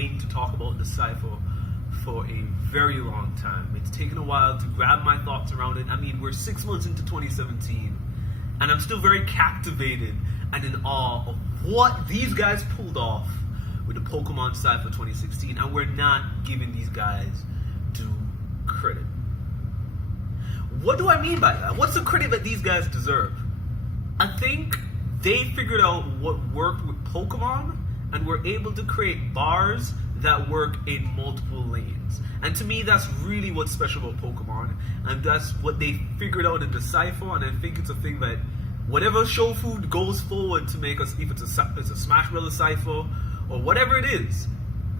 waiting to talk about the Cypher for a very long time. It's taken a while to grab my thoughts around it. I mean, we're 6 months into 2017, and I'm still very captivated and in awe of what these guys pulled off with the Pokemon Cypher 2016, and we're not giving these guys due credit. What do I mean by that? What's the credit that these guys deserve? I think they figured out what worked with Pokemon and were able to create bars that work in multiple lanes. And to me, that's really what's special about Pokemon, and that's what they figured out in the Cypher. And I think it's a thing that whatever show food goes forward to make us, if it's a Smash Bros. Cypher or whatever it is,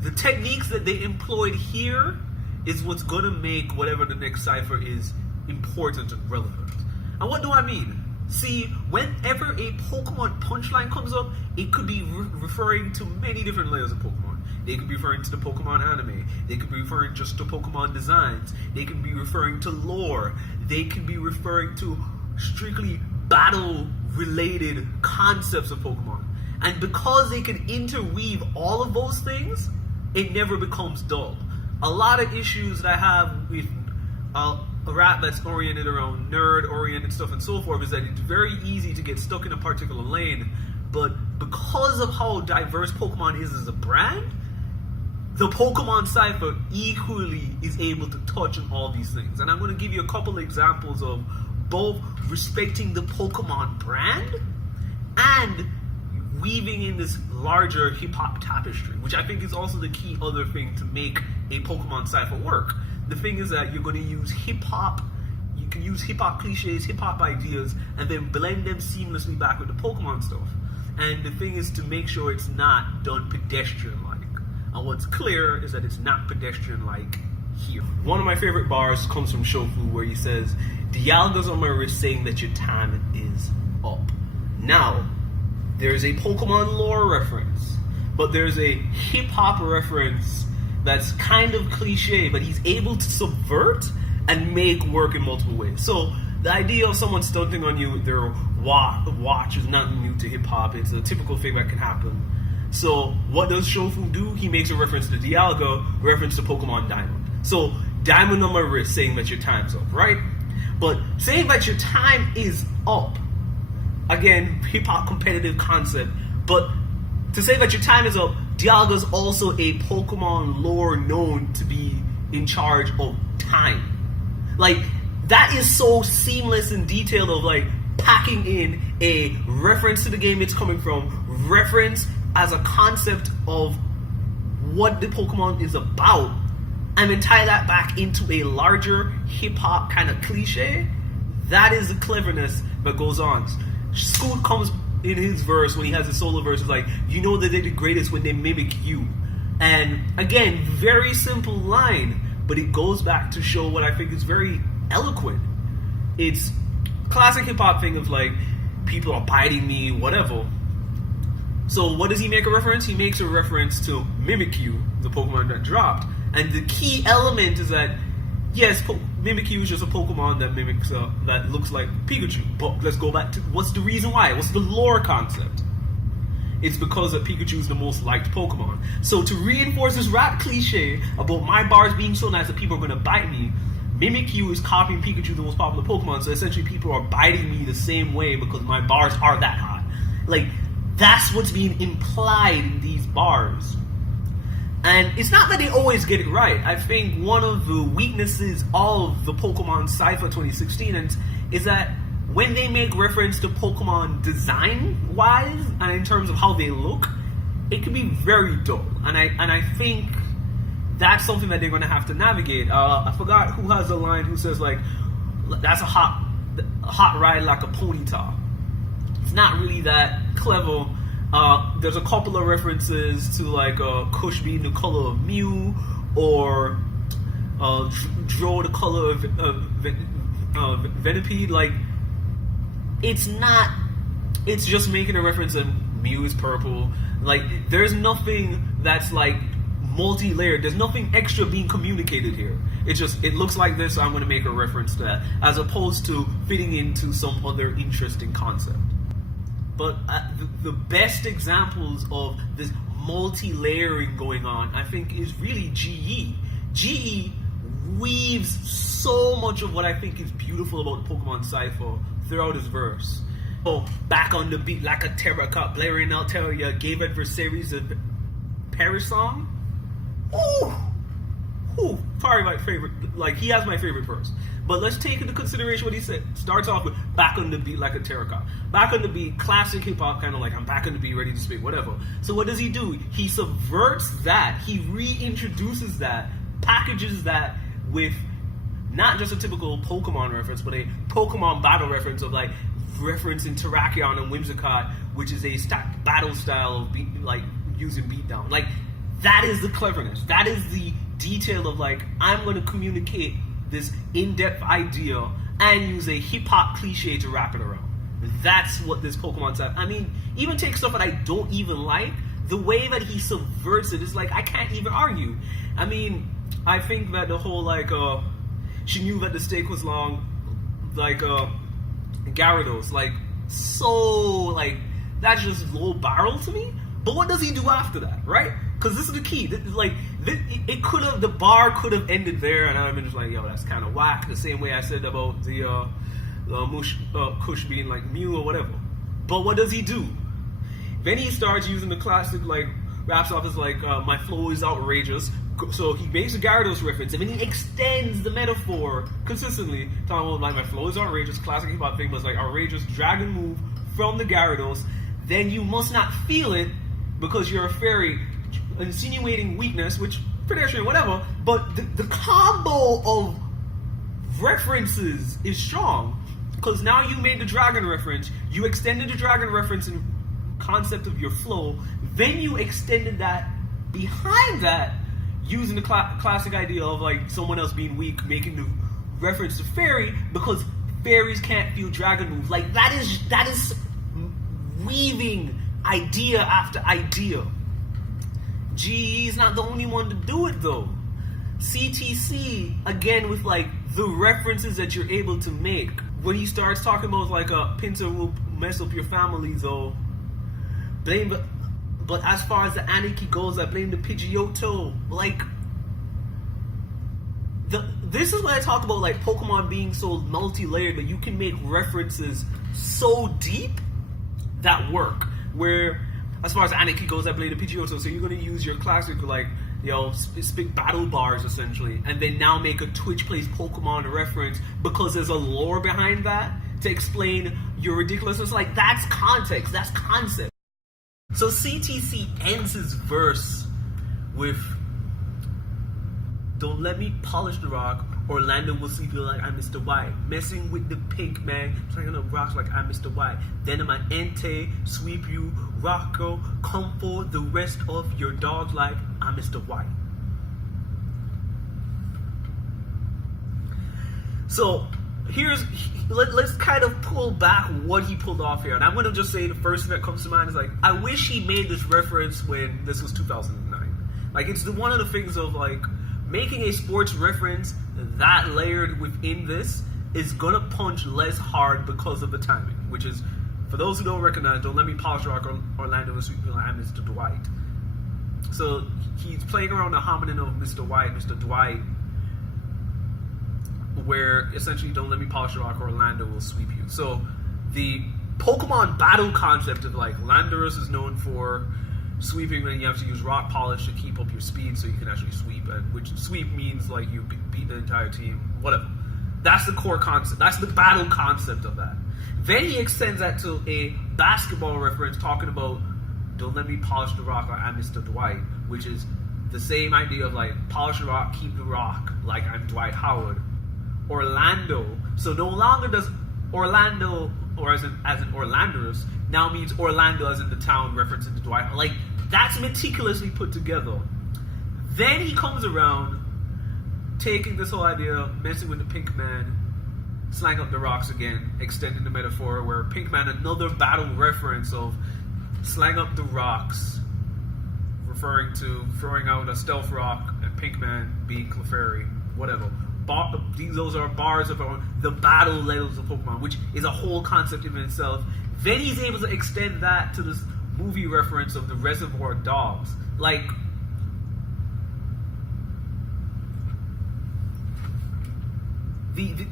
the techniques that they employed here is what's gonna make whatever the next Cypher is important and relevant. And what do I mean? See, whenever a Pokemon punchline comes up, it could be referring to many different layers of Pokemon. They could be referring to the Pokemon anime. They could be referring just to Pokemon designs. They could be referring to lore. They could be referring to strictly battle-related concepts of Pokemon. And because they can interweave all of those things, it never becomes dull. A lot of issues that I have with a rap that's oriented around nerd-oriented stuff and so forth is that it's very easy to get stuck in a particular lane, but because of how diverse Pokemon is as a brand, the Pokemon Cypher equally is able to touch on all these things. And I'm going to give you a couple examples of both respecting the Pokemon brand and weaving in this larger hip-hop tapestry, which I think is also the key other thing to make a Pokemon Cypher work. The thing is that you're going to use hip-hop, you can use hip-hop cliches, hip-hop ideas, and then blend them seamlessly back with the Pokemon stuff. And the thing is to make sure it's not done pedestrian-like. And what's clear is that it's not pedestrian-like here. One of my favorite bars comes from Shofu, where he says, "Dialga's on my wrist saying that your time is up." Now, there's a Pokemon lore reference, but there's a hip-hop reference that's kind of cliche, but he's able to subvert and make work in multiple ways. So the idea of someone stunting on you with their watch is not new to hip-hop. It's a typical thing that can happen. So what does Shofu do? He makes a reference to Dialga, reference to Pokemon Diamond. So Diamond on my wrist saying that your time's up, right? But saying that your time is up, again, hip-hop competitive concept, but to say that your time is up, Dialga's also a Pokemon lore known to be in charge of time. Like, that is so seamless and detailed of like packing in a reference to the game it's coming from, reference as a concept of what the Pokemon is about, and then tie that back into a larger hip-hop kind of cliche. That is the cleverness that goes on. Scoot comes in his verse, when he has his solo verse, is like, you know that they're the greatest when they mimic you. And again, very simple line, but it goes back to show what I think is very eloquent. It's classic hip-hop thing of like, people are biting me, whatever. So what does he make a reference? He makes a reference to Mimikyu, the Pokemon that dropped. And the key element is that, yes, Mimikyu is just a Pokemon that mimics, that looks like Pikachu. But let's go back to, what's the reason why? What's the lore concept? It's because that Pikachu is the most liked Pokemon. So to reinforce this rap cliche about my bars being so nice that people are going to bite me, Mimikyu is copying Pikachu, the most popular Pokemon. So essentially people are biting me the same way because my bars are that hot. Like, that's what's being implied in these bars. And it's not that they always get it right. I think one of the weaknesses of the Pokemon Cypher 2016 is that when they make reference to Pokemon design-wise and in terms of how they look, it can be very dull. And I think that's something that they're going to have to navigate. I forgot who has a line who says like, "That's a hot ride like a ponyta." It's not really that clever. There's a couple of references to like Kush being the color of Mew, or Draw the color of Venipede. Like, it's not. It's just making a reference that Mew is purple. Like, there's nothing that's like multi-layered. There's nothing extra being communicated here. It's just, it looks like this, so I'm going to make a reference to that, as opposed to fitting into some other interesting concept. But the best examples of this multi-layering going on, I think, is really GE. GE weaves so much of what I think is beautiful about Pokemon Cypher throughout his verse. Oh, back on the beat like a terracotta, blaring out Terria, gave adversaries a perish song. Ooh, probably my favorite. Like, he has my favorite verse. But let's take into consideration what he said. Starts off with back on the beat like a terracotta. Back on the beat, classic hip hop, kind of like I'm back on the beat, ready to spit, whatever. So what does he do? He subverts that. He reintroduces that, packages that with not just a typical Pokemon reference, but a Pokemon battle reference of like referencing Terrakion and Whimsicott, which is a battle style of using beatdown. Like, that is the cleverness. That is the detail of like, I'm going to communicate this in-depth idea and use a hip-hop cliche to wrap it around. That's what this Pokemon type. I mean, even take stuff that I don't even like, the way that he subverts it is like, I can't even argue. I mean, I think that the whole like, she knew that the steak was long, like, Gyarados, like, so, like, that's just low barrel to me. But what does he do after that, right? Because this is the key. It could have, the bar could have ended there, and I've been just like, yo, that's kind of whack. The same way I said about the Kush being like Mew or whatever. But what does he do? Then he starts using the classic, like, raps off as like, my flow is outrageous. So he makes a Gyarados reference, and then he extends the metaphor consistently, talking about like, my flow is outrageous, classic hip hop thing, was like outrageous dragon move from the Gyarados. Then you must not feel it because you're a fairy, insinuating weakness, which pedestrian, whatever. But the combo of references is strong because now you made the dragon reference, you extended the dragon reference in concept of your flow, then you extended that behind that, using the classic idea of like someone else being weak, making the reference to fairy because fairies can't feel dragon moves. Like, that is weaving idea after idea. GE's not the only one to do it though. CTC, again, with like the references that you're able to make. When he starts talking about like a Pincer will mess up your family though, but as far as the anarchy goes, I blame the Pidgeotto. Like, this is what I talk about, like Pokemon being so multi-layered that you can make references so deep that work. Where, as far as anarchy goes, I blame the Pidgeotto. So you're going to use your classic, like, spit battle bars essentially, and then now make a Twitch Plays Pokemon reference because there's a lore behind that to explain your ridiculousness. Like, that's context, that's concept. So CTC ends his verse with, don't let me polish the rock, Orlando will sleep you like I'm Mr. White. Messing with the pink man, slinging up rocks like I'm Mr. White. Then my ente, sweep you, Rocco, come for the rest of your dog's life, I'm Mr. White. So, let's kind of pull back what he pulled off here. And I'm going to just say the first thing that comes to mind is like, I wish he made this reference when this was 2009. Like, it's one of the things of like, making a sports reference that layered within this is going to punch less hard because of the timing. Which is, for those who don't recognize, don't let me polish rock Orlando and sweep like I'm Mr. Dwight. So he's playing around the homonym of Mr. White, Mr. Dwight, where essentially don't let me polish the rock or Orlando will sweep you. So the Pokemon battle concept of like Landorus is known for sweeping, and you have to use rock polish to keep up your speed so you can actually sweep, and which sweep means like you beat the entire team, whatever. That's the core concept. That's the battle concept of that. Then he extends that to a basketball reference talking about don't let me polish the rock like I'm Mr. Dwight, which is the same idea of like polish the rock, keep the rock like I'm Dwight Howard. Orlando. So no longer does Orlando, or as in Orlandorus, now means Orlando as in the town, referencing to Dwight. Like, that's meticulously put together. Then he comes around, taking this whole idea, messing with the pink man, slang up the rocks again, extending the metaphor where pink man, another battle reference of slang up the rocks, referring to throwing out a stealth rock and pink man being Clefairy, whatever. Those are bars of the battle levels of Pokemon, which is a whole concept in itself. Then he's able to extend that to this movie reference of the Reservoir Dogs. Like, the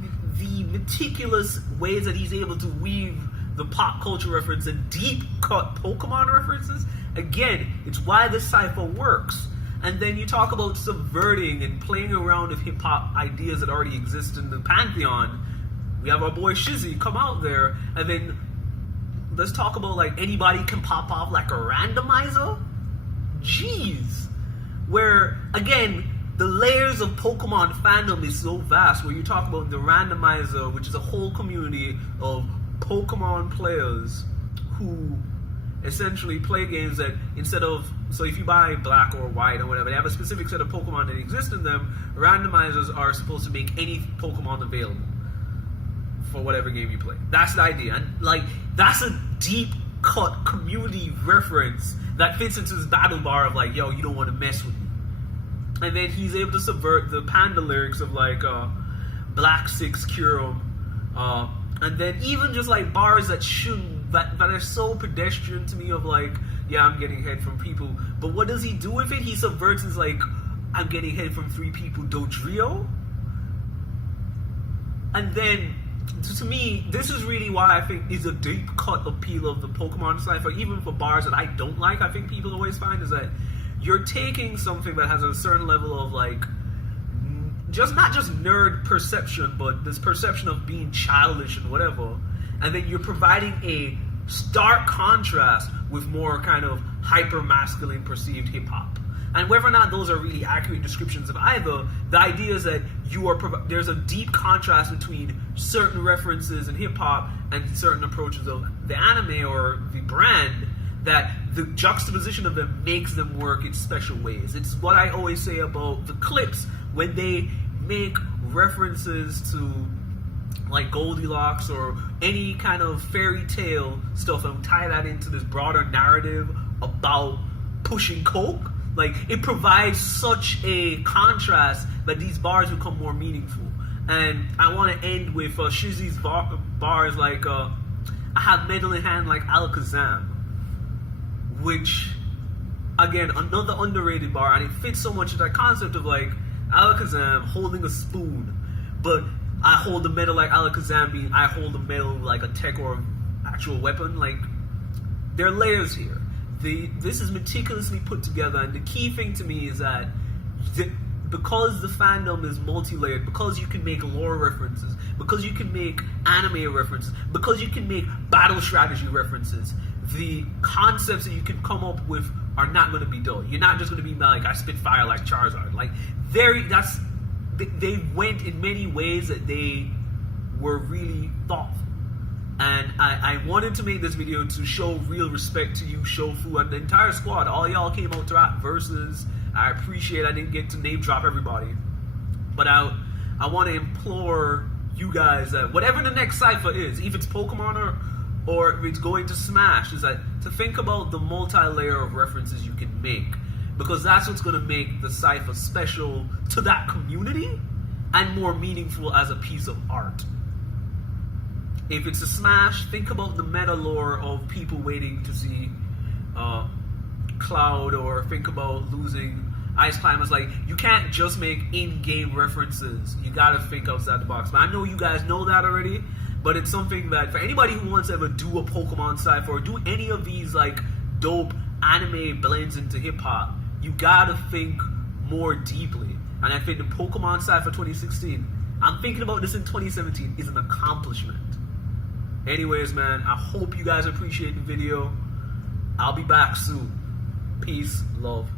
meticulous ways that he's able to weave the pop culture reference and deep cut Pokemon references, again, it's why this cipher works. And then you talk about subverting and playing around with hip hop ideas that already exist in the pantheon. We have our boy Shizzy come out there, and then let's talk about like anybody can pop off like a randomizer. Jeez, where again the layers of Pokemon fandom is so vast. Where you talk about the randomizer, which is a whole community of Pokemon players who essentially play games that instead of, so if you buy black or white or whatever, they have a specific set of Pokemon that exist in them. Randomizers are supposed to make any Pokemon available for whatever game you play. That's the idea. And like, that's a deep cut community reference that fits into this battle bar of like, yo, you don't want to mess with me. And then he's able to subvert the Panda lyrics of like Black Six Kyurem, and then even just like bars that shouldn't, that are so pedestrian to me of like, yeah, I'm getting head from people, but what does he do with it? He subverts his like, I'm getting head from 3 people, Dodrio. And then to me, this is really why I think is a deep cut appeal of the Pokemon Cypher, even for bars that I don't like. I think people always find is that you're taking something that has a certain level of like, just not just nerd perception, but this perception of being childish and whatever, and then you're providing a stark contrast with more kind of hyper masculine perceived hip hop. And whether or not those are really accurate descriptions of either, the idea is that you are there's a deep contrast between certain references in hip hop and certain approaches of the anime or the brand, that the juxtaposition of them makes them work in special ways. It's what I always say about the clips when they make references to like Goldilocks or any kind of fairy tale stuff and tie that into this broader narrative about pushing coke. Like, it provides such a contrast that these bars become more meaningful. And I want to end with Shizzy's bars like, I have metal in hand like Alakazam, which, again, another underrated bar, and it fits so much of that concept of like Alakazam holding a spoon, but I hold the metal like Alakazam being I hold the metal like a tech or actual weapon. Like, there are layers here. This is meticulously put together, and the key thing to me is that because the fandom is multi-layered, because you can make lore references, because you can make anime references, because you can make battle strategy references, the concepts that you can come up with are not going to be dull. You're not just going to be like, I spit fire like Charizard. Like, they went in many ways that they were really thoughtful. And I wanted to make this video to show real respect to you, Shofu, and the entire squad. All y'all came out to rap versus. I appreciate I didn't get to name drop everybody. But I want to implore you guys that whatever the next cipher is, if it's Pokemon or if it's going to Smash, is that to think about the multi-layer of references you can make. Because that's what's going to make the cipher special to that community and more meaningful as a piece of art. If it's a Smash, think about the meta lore of people waiting to see Cloud, or think about losing Ice Climbers. Like, you can't just make in-game references. You gotta think outside the box. But I know you guys know that already, but it's something that for anybody who wants to ever do a Pokemon Cypher or do any of these like dope anime blends into hip-hop, you gotta think more deeply. And I think the Pokemon Cypher 2016, I'm thinking about this in 2017, is an accomplishment. Anyways, man, I hope you guys appreciate the video. I'll be back soon. Peace, love.